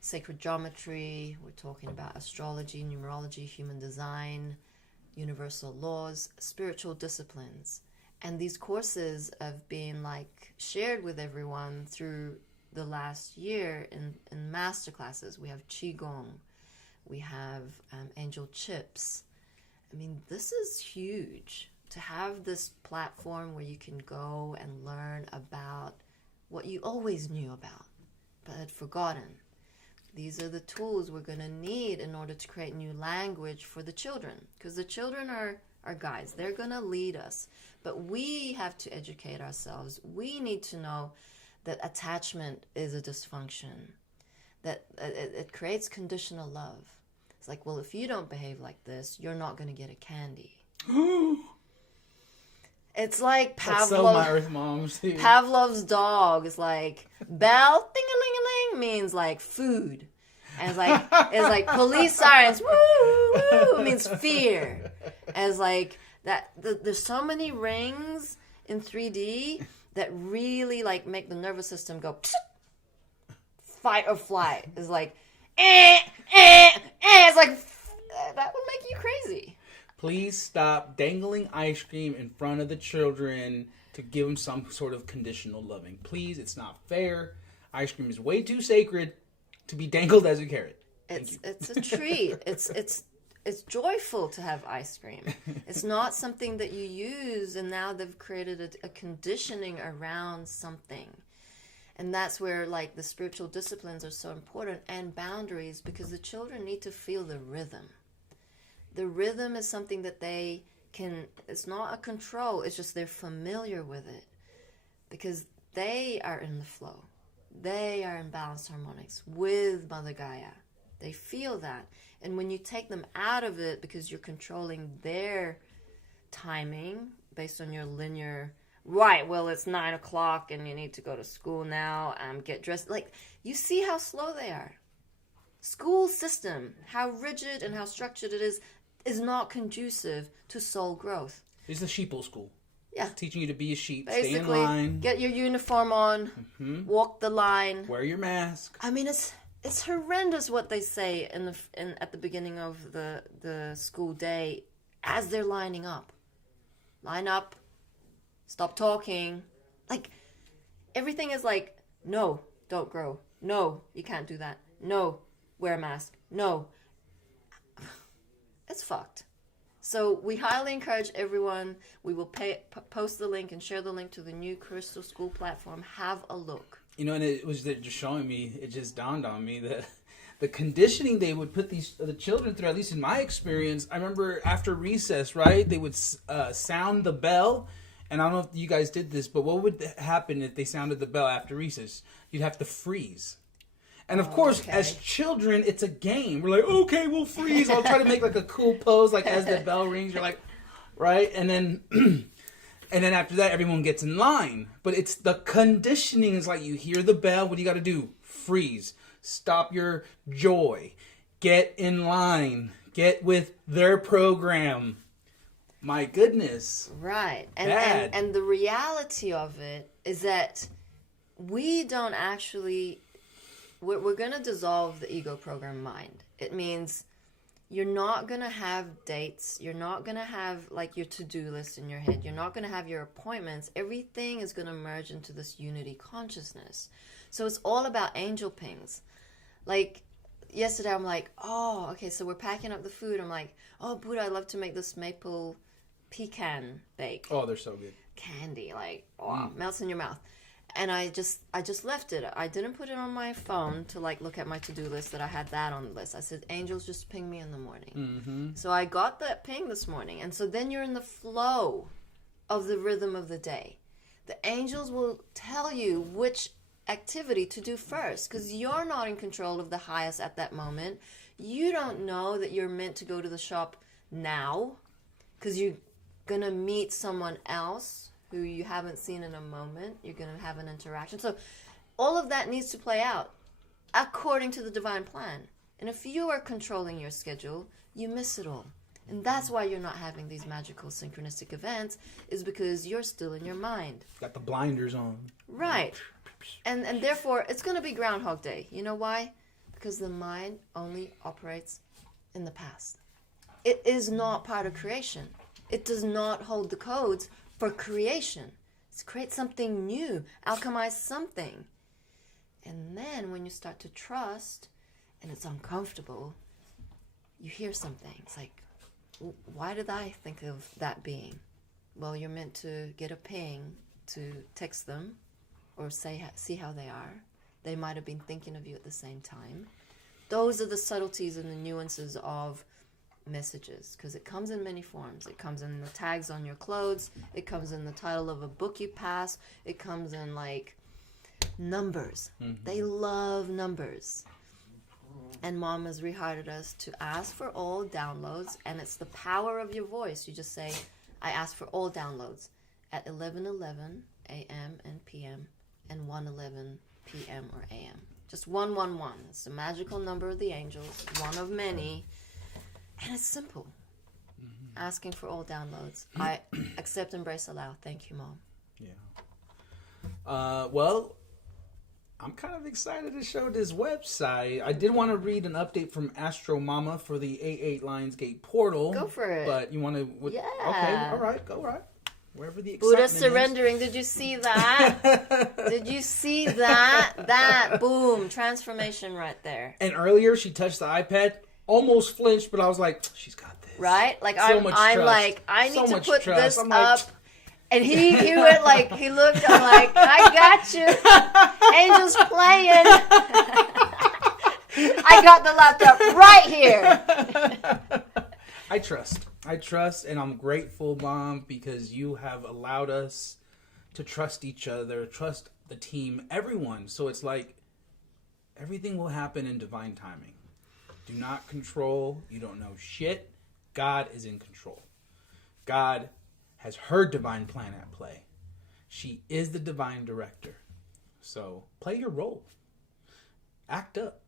sacred geometry, we're talking about astrology, numerology, human design, universal laws, spiritual disciplines. And these courses have been like shared with everyone through the last year in masterclasses. We have Qigong, we have angel chips. I mean, this is huge to have this platform where you can go and learn about what you always knew about but had forgotten. These are the tools we're going to need in order to create new language for the children, because the children are guides. They're going to lead us, but we have to educate ourselves. We need to know that attachment is a dysfunction, that it creates conditional love. It's like, well, if you don't behave like this, you're not going to get a candy. It's like Pavlov's dog is like, bell, ding-a-ling-a-ling, means like food. And it's like police sirens, woo, woo, means fear. And it's like that. There's so many rings in 3D that really like make the nervous system go fight or flight. It's like, It's like, that would make you crazy. Please stop dangling ice cream in front of the children to give them some sort of conditional loving. Please, it's not fair. Ice cream is way too sacred to be dangled as a carrot. It's a treat. It's joyful to have ice cream. It's not something that you use, and now they've created a conditioning around something. And that's where like the spiritual disciplines are so important, and boundaries, because the children need to feel the rhythm. The rhythm is something that they can, it's not a control, it's just they're familiar with it. Because they are in the flow. They are in balanced harmonics with Mother Gaia. They feel that. And when you take them out of it because you're controlling their timing based on your linear, right, well, it's 9 o'clock and you need to go to school now, get dressed. Like, you see how slow they are. School system, how rigid and how structured it is not conducive to soul growth. It's the sheeple school. Yeah. Teaching you to be a sheep, basically, stay in line. Get your uniform on, walk the line. Wear your mask. I mean, it's horrendous what they say at the beginning of the school day as they're lining up. Line up. Stop talking. Like, everything is like, no, don't grow. No, you can't do that. No, wear a mask. No. It's fucked. So we highly encourage everyone. We will post the link and share the link to the new Crystal School platform. Have a look. You know, and it was just showing me, it just dawned on me that the conditioning they would put the children through, at least in my experience, I remember after recess, right, they would sound the bell. And I don't know if you guys did this, but what would happen if they sounded the bell after recess? You'd have to freeze. And of course, as children, it's a game. We're like, okay, we'll freeze. I'll try to make like a cool pose, like as the bell rings, you're like, right? And then after that, everyone gets in line. But it's the conditioning. It's like you hear the bell. What do you got to do? Freeze. Stop your joy. Get in line. Get with their program. My goodness. Right. And the reality of it is that we don't actually... We're going to dissolve the ego program mind. It means you're not going to have dates. You're not going to have like your to-do list in your head. You're not going to have your appointments. Everything is going to merge into this unity consciousness. So it's all about angel pings. Like yesterday, I'm like, oh, okay, so we're packing up the food. I'm like, oh, Buddha, I love to make this maple pecan bake. Oh, they're so good. Candy, like, oh, melts in your mouth. And I just left it. I didn't put it on my phone to like look at my to-do list that I had that on the list. I said, angels, just ping me in the morning. Mm-hmm. So I got that ping this morning. And so then you're in the flow of the rhythm of the day. The angels will tell you which activity to do first, because you're not in control of the highest at that moment. You don't know that you're meant to go to the shop now because you're going to meet someone else who you haven't seen in a moment. You're going to have an interaction. So all of that needs to play out according to the divine plan. And if you are controlling your schedule, you miss it all. And that's why you're not having these magical synchronistic events, is because you're still in your mind. Got the blinders on. Right. And therefore, it's going to be Groundhog Day. You know why? Because the mind only operates in the past. It is not part of creation. It does not hold the codes for creation. It's create something new, alchemize something. And then when you start to trust, and it's uncomfortable, you hear something. It's like, why did I think of that being? Well, you're meant to get a ping to text them or see how they are. They might have been thinking of you at the same time. Those are the subtleties and the nuances of messages, because it comes in many forms. It comes in the tags on your clothes. It comes in the title of a book you pass. It comes in like numbers. Mm-hmm. They love numbers. And Mom has rehired us to ask for all downloads, and it's the power of your voice. You just say, I ask for all downloads at 11:11 a.m. and p.m. and 1:11 p.m. or a.m. Just 111. It's the magical number of the angels, one of many. And it's simple. Mm-hmm. Asking for all downloads. I accept, embrace, allow. Thank you, Mom. Yeah. Well, I'm kind of excited to show this website. I did want to read an update from Astro Mama for the 88 Lionsgate portal. Go for it. But you want to... Yeah. Okay, all right, go right. Wherever the excitement Buddha surrendering. Is. Did you see that? Did you see that? That, boom, transformation right there. And earlier she touched the iPad, almost flinched, but I was like, she's got this. Right? Like, so I'm like, I need to put trust. this I'm up. And he went like, he looked, I'm like, I got you. Angel's playing. I got the laptop right here. I trust, and I'm grateful, Mom, because you have allowed us to trust each other, trust the team, everyone. So it's like, everything will happen in divine timing. Do not control. You don't know shit. God is in control. God has her divine plan at play. She is the divine director. So play your role. Act up.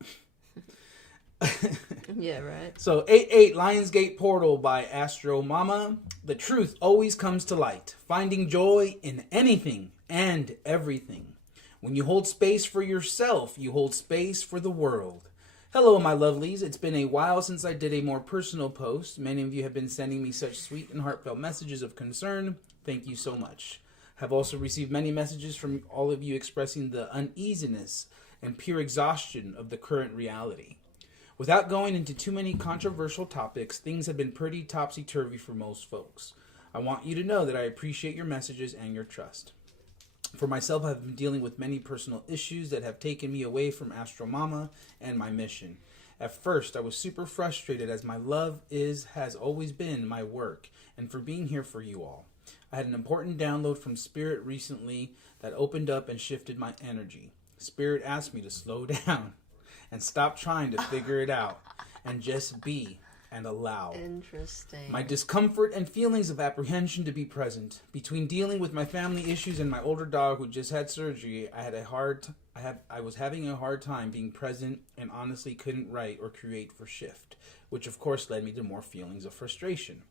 Yeah, right. So 88 Lionsgate Portal by Astro Mama. The truth always comes to light. Finding joy in anything and everything. When you hold space for yourself, you hold space for the world. Hello, my lovelies. It's been a while since I did a more personal post. Many of you have been sending me such sweet and heartfelt messages of concern. Thank you so much. I've also received many messages from all of you expressing the uneasiness and pure exhaustion of the current reality. Without going into too many controversial topics, things have been pretty topsy-turvy for most folks. I want you to know that I appreciate your messages and your trust. For myself, I've been dealing with many personal issues that have taken me away from Astro Mama and my mission. At first, I was super frustrated as my love has always been my work and for being here for you all. I had an important download from Spirit recently that opened up and shifted my energy. Spirit asked me to slow down and stop trying to figure it out and just be and allow. Interesting. My discomfort and feelings of apprehension to be present. Between dealing with my family issues and my older dog who just had surgery, I was having a hard time being present and honestly couldn't write or create for Shift, which of course led me to more feelings of frustration.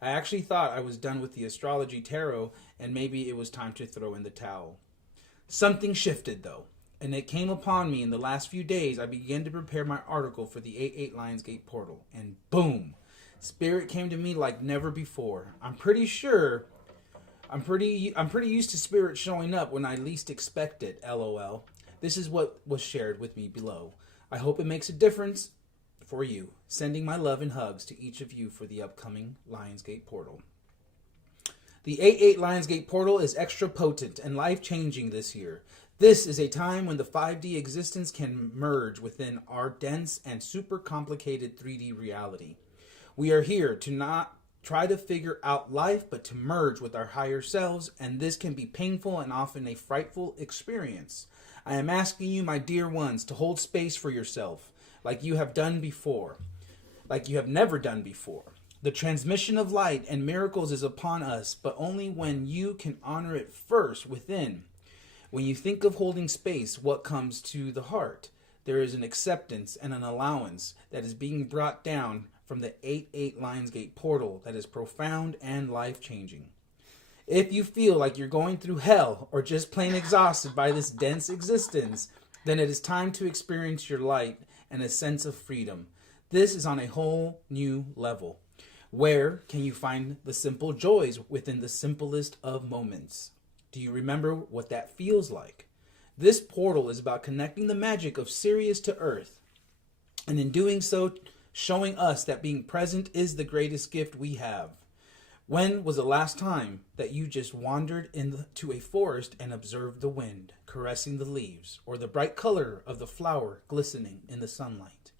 I actually thought I was done with the astrology tarot and maybe it was time to throw in the towel. Something shifted though, and it came upon me in the last few days. I began to prepare my article for the 88 Lionsgate portal, and boom, Spirit came to me like never before. I'm pretty used to Spirit showing up when I least expect it, LOL. This is what was shared with me below. I hope it makes a difference for you. Sending my love and hugs to each of you for the upcoming Lionsgate portal. The 8-8 Lionsgate portal is extra potent and life-changing this year. This is a time when the 5D existence can merge within our dense and super complicated 3D reality. We are here to not try to figure out life, but to merge with our higher selves, and this can be painful and often a frightful experience. I am asking you, my dear ones, to hold space for yourself, like you have done before, like you have never done before. The transmission of light and miracles is upon us, but only when you can honor it first within. When you think of holding space, what comes to the heart? There is an acceptance and an allowance that is being brought down from the 8-8 Lionsgate portal that is profound and life-changing. If you feel like you're going through hell or just plain exhausted by this dense existence, then it is time to experience your light and a sense of freedom. This is on a whole new level. Where can you find the simple joys within the simplest of moments? Do you remember what that feels like? This portal is about connecting the magic of Sirius to Earth, and in doing so, showing us that being present is the greatest gift we have. When was the last time that you just wandered into a forest and observed the wind caressing the leaves, or the bright color of the flower glistening in the sunlight?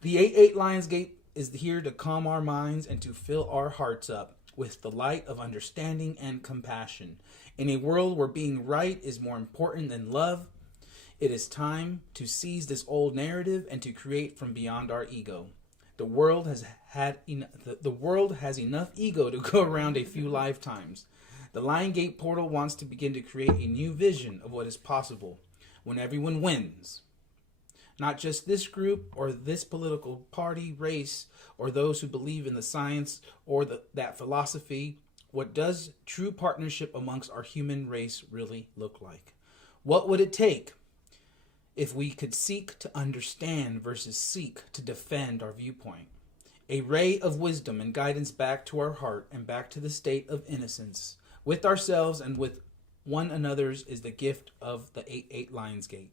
The 8-8 Lionsgate is here to calm our minds and to fill our hearts up with the light of understanding and compassion. In a world where being right is more important than love, it is time to seize this old narrative and to create from beyond our ego. The world has enough ego to go around a few lifetimes. The Lionsgate portal wants to begin to create a new vision of what is possible when everyone wins. Not just this group or this political party, race, or those who believe in the science or that philosophy. What does true partnership amongst our human race really look like? What would it take if we could seek to understand versus seek to defend our viewpoint? A ray of wisdom and guidance back to our heart and back to the state of innocence with ourselves and with one another's is the gift of the 8-8 Lionsgate.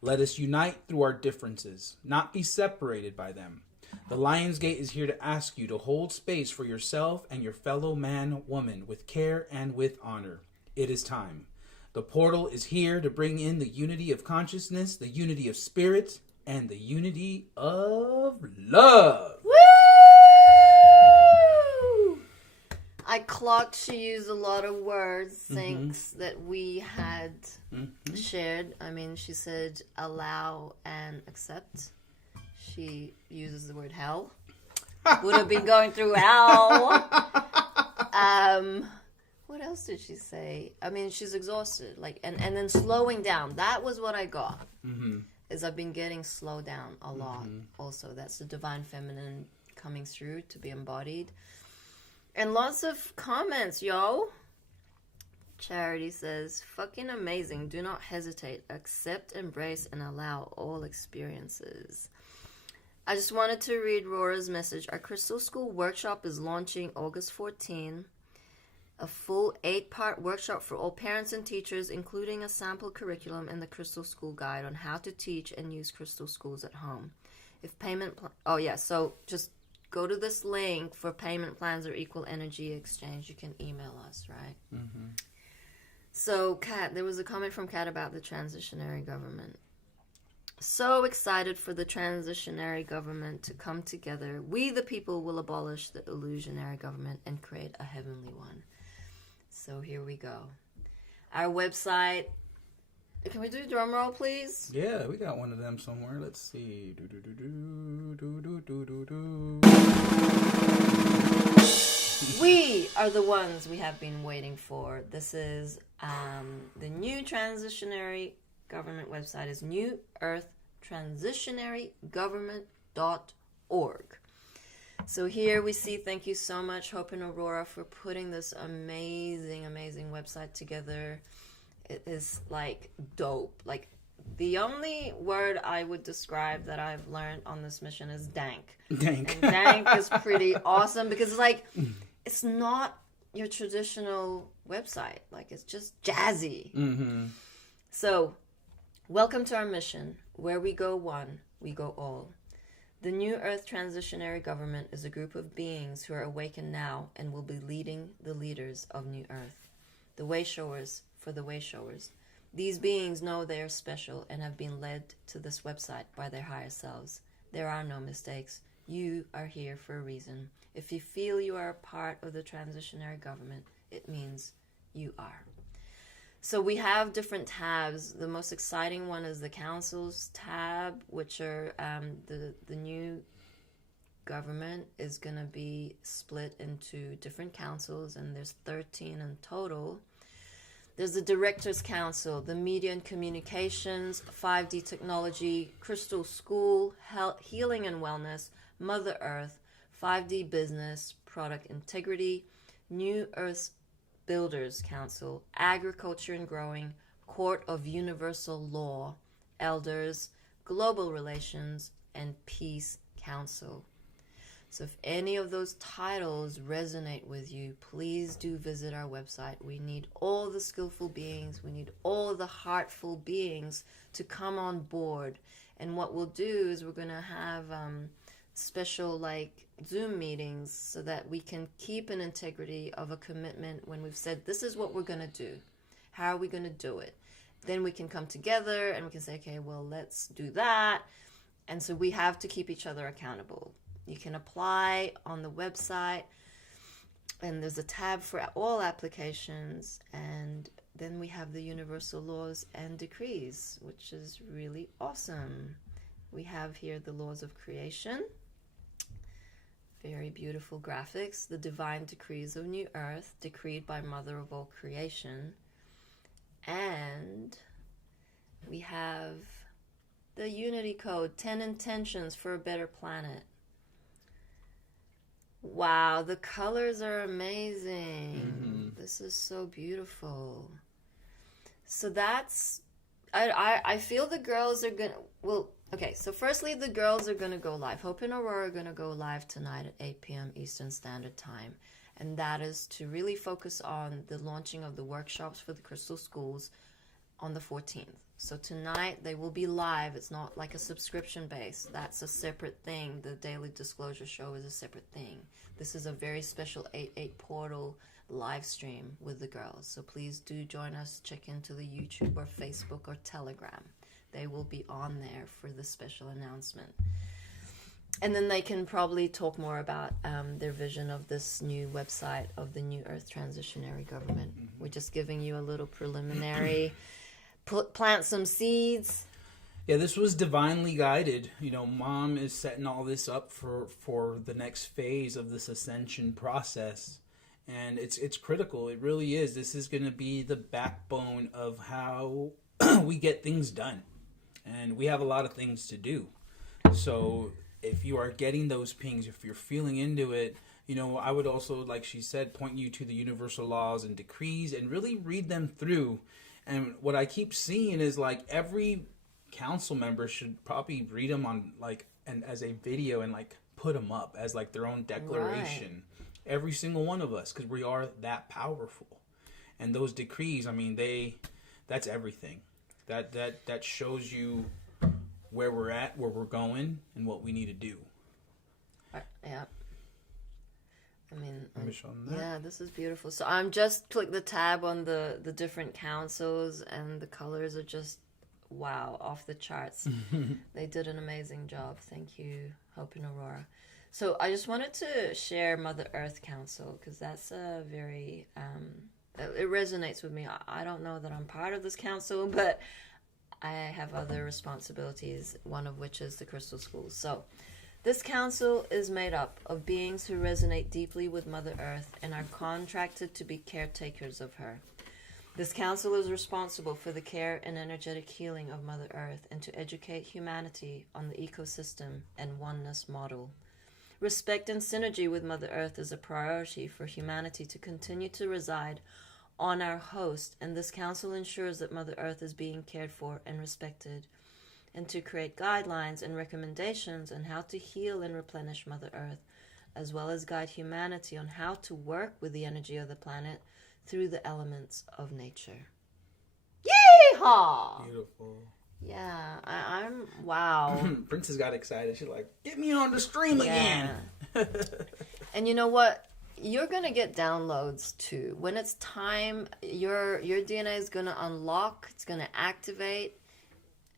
Let us unite through our differences, not be separated by them. The Lionsgate is here to ask you to hold space for yourself and your fellow man, woman, with care and with honor. It is time. The portal is here to bring in the unity of consciousness, the unity of spirit, and the unity of love. Woo! I clocked she used a lot of words, things that we had shared. I mean, she said allow and accept. She uses the word hell. Would have been going through hell. What else did she say? I mean, she's exhausted. And then slowing down. That was what I got. Is I've been getting slowed down a lot. Also, that's the divine feminine coming through to be embodied. And lots of comments, yo. Charity says, fucking amazing. Do not hesitate. Accept, embrace, and allow all experiences. I just wanted to read Rora's message. Our Crystal School workshop is launching August 14. A full 8-part workshop for all parents and teachers, including a sample curriculum and the Crystal School guide on how to teach and use Crystal Schools at home. If payment... so just go to this link for payment plans or equal energy exchange. You can email us, right? So, Kat, there was a comment from Kat about the transitionary government. So excited for the transitionary government to come together. We, the people, will abolish the illusionary government and create a heavenly one. So here we go. Our website. Can we do a drum roll, please? Yeah, we got one of them somewhere. Let's see. We are the ones we have been waiting for. This is the new transitionary government website is newearthtransitionarygovernment.org. So here we see, thank you so much, Hope and Aurora, for putting this amazing, amazing website together. It is like dope. Like the only word I would describe that I've learned on this mission is dank. Dank. And dank is pretty awesome because it's not your traditional website. Like it's just jazzy. So Welcome to our mission. Where we go one, we go all. The New Earth Transitionary Government is a group of beings who are awakened now and will be leading the leaders of New Earth. The Wayshowers for the Wayshowers. These beings know they are special and have been led to this website by their higher selves. There are no mistakes. You are here for a reason. If you feel you are a part of the transitionary government, it means you are. So we have different tabs. The most exciting one is the councils tab, which are the new government is going to be split into different councils, and there's 13 in total. There's the Directors Council, the Media and Communications, 5D Technology, Crystal School, Health, Healing and Wellness, Mother Earth, 5D Business, Product Integrity, New Earth Builders Council, Agriculture and Growing, Court of Universal Law, Elders, Global Relations, and Peace Council. So if any of those titles resonate with you, please do visit our website. We need all the skillful beings. We need all the heartful beings to come on board. And what we'll do is we're going to have special Zoom meetings so that we can keep an integrity of a commitment when we've said, this is what we're going to do. How are we going to do it? Then we can come together and we can say, okay, well, let's do that. And so we have to keep each other accountable. You can apply on the website, and there's a tab for all applications, and then we have the universal laws and decrees, which is really awesome. We have here the laws of creation, very beautiful graphics, the divine decrees of New Earth, decreed by Mother of all creation, and we have the Unity Code, 10 intentions for a better planet. Wow, the colors are amazing. This is so beautiful. So that's, I feel the girls are going to, well, okay, so firstly, the girls are going to go live. Hope and Aurora are going to go live tonight at 8 p.m. Eastern Standard Time. And that is to really focus on the launching of the workshops for the Crystal Schools on the 14th. So tonight they will be live. It's not like a subscription base. That's a separate thing. The Daily Disclosure Show is a separate thing. This is a very special 8/8 portal live stream with the girls. So please do join us. Check into the YouTube or Facebook or Telegram. They will be on there for the special announcement. And then they can probably talk more about their vision of this new website of the New Earth Transitionary Government. We're just giving you a little preliminary... plant some seeds. Yeah, this was divinely guided. You know, Mom is setting all this up for the next phase of this ascension process. And it's critical. It really is. This is going to be the backbone of how we get things done. And we have a lot of things to do. So if you are getting those pings, if you're feeling into it, you know, I would also, like she said, point you to the universal laws and decrees and really read them through. And what I keep seeing is every council member should probably read them on and as a video and put them up as their own declaration. Right. Every single one of us, because we are that powerful. And those decrees, I mean, that's everything. That shows you where we're at, where we're going, and what we need to do. Yeah. I mean, yeah, this is beautiful. So I'm just click the tab on the different councils, and the colors are just, wow, off the charts. They did an amazing job. Thank you, Hope and Aurora. So I just wanted to share Mother Earth Council, because that's a very, it resonates with me. I don't know that I'm part of this council, but I have other responsibilities, one of which is the Crystal Schools. So this council is made up of beings who resonate deeply with Mother Earth and are contracted to be caretakers of her. This council is responsible for the care and energetic healing of Mother Earth and to educate humanity on the ecosystem and oneness model. Respect and synergy with Mother Earth is a priority for humanity to continue to reside on our host, and this council ensures that Mother Earth is being cared for and respected, and to create guidelines and recommendations on how to heal and replenish Mother Earth, as well as guide humanity on how to work with the energy of the planet through the elements of nature. Yeehaw! Beautiful. Yeah, I'm wow. Princess got excited. She's like, "Get me on the stream again." And you know what? You're gonna get downloads too. When it's time, your DNA is gonna unlock. It's gonna activate,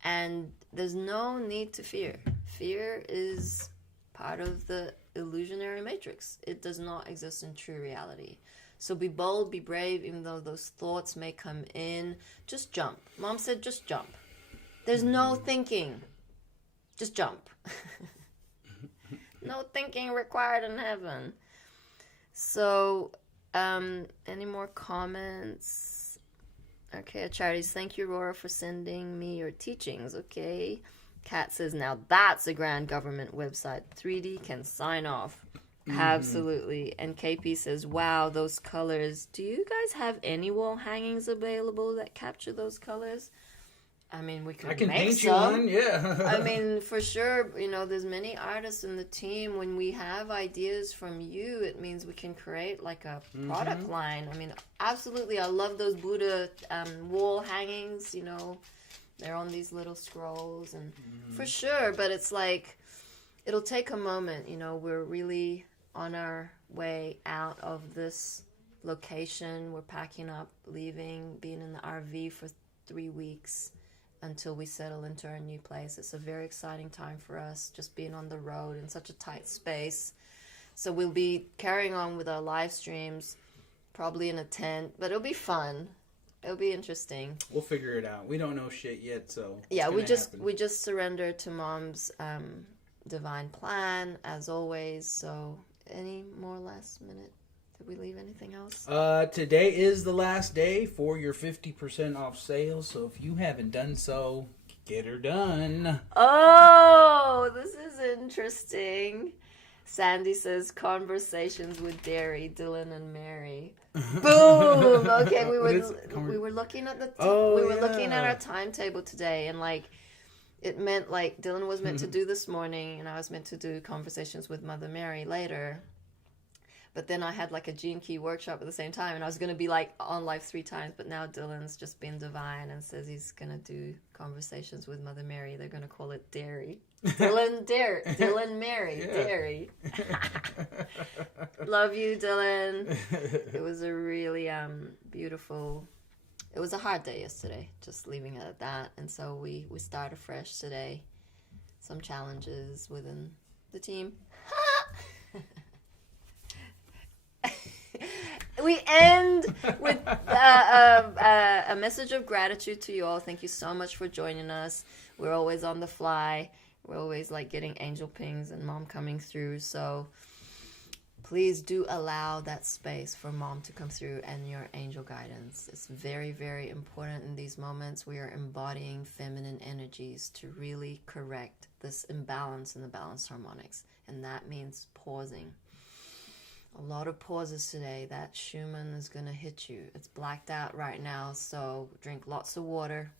and there's no need to fear. Fear is part of the illusionary matrix. It does not exist in true reality. So be bold, be brave, even though those thoughts may come in. Just jump. Mom said, just jump. There's no thinking. Just jump. No thinking required in heaven. So, any more comments? Okay, Charities, thank you, Aurora, for sending me your teachings. Okay. Kat says, now that's a grand government website. 3D can sign off. Absolutely. And KP says, wow, those colors. Do you guys have any wall hangings available that capture those colors? I mean, we could I can make paint you some. one, yeah. I mean, for sure, there's many artists in the team. When we have ideas from you, it means we can create like a product line. I mean, absolutely. I love those Buddha wall hangings, They're on these little scrolls and for sure. But it's like, it'll take a moment, we're really on our way out of this location. We're packing up, leaving, being in the RV for 3 weeks until we settle into our new place. It's a very exciting time for us, just being on the road in such a tight space. So we'll be carrying on with our live streams, probably in a tent, but it'll be fun. It'll be interesting. We'll figure it out. We don't know shit yet, so yeah, we just surrender to Mom's divine plan as always. So any more last minute? Did we leave anything else? Today is the last day for your 50% off sale, so if you haven't done so, get her done. Oh, this is interesting. Sandy says, conversations with Derry, Dylan, and Mary. Boom! Okay, we were looking at looking at our timetable today, and it meant Dylan was meant to do this morning, and I was meant to do conversations with Mother Mary later. But then I had a Gene Key workshop at the same time, and I was going to be on live 3 times, but now Dylan's just been divine and says he's going to do conversations with Mother Mary. They're going to call it Dairy. Dylan Mary, yeah. Dairy. Love you, Dylan. It was a really beautiful, it was a hard day yesterday, just leaving it at that. And so we start afresh today. Some challenges within the team. We end with a message of gratitude to you all. Thank you so much for joining us. We're always on the fly. We're always getting angel pings and Mom coming through. So please do allow that space for Mom to come through and your angel guidance. It's very, very important in these moments. We are embodying feminine energies to really correct this imbalance in the balanced harmonics. And that means pausing. A lot of pauses today. That Schumann is going to hit you. It's blacked out right now, so drink lots of water.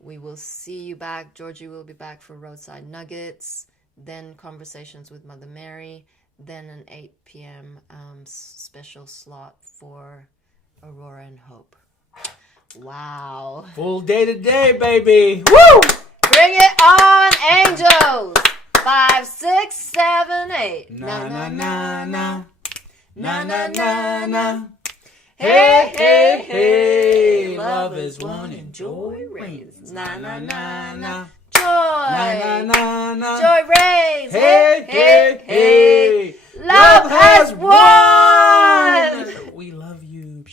We will see you back. Georgie will be back for Roadside Nuggets, then conversations with Mother Mary, then an 8 p.m. Special slot for Aurora and Hope. Wow. Full day today, baby. Woo! Bring it on, angels! 5, 6, 7, 8. Na na na na. Na na na na. Hey, hey, hey. Love is one and joy reigns. Na na na na. Na Joy. na na na. Joy reigns. Hey, hey, hey. Love has won. We love you.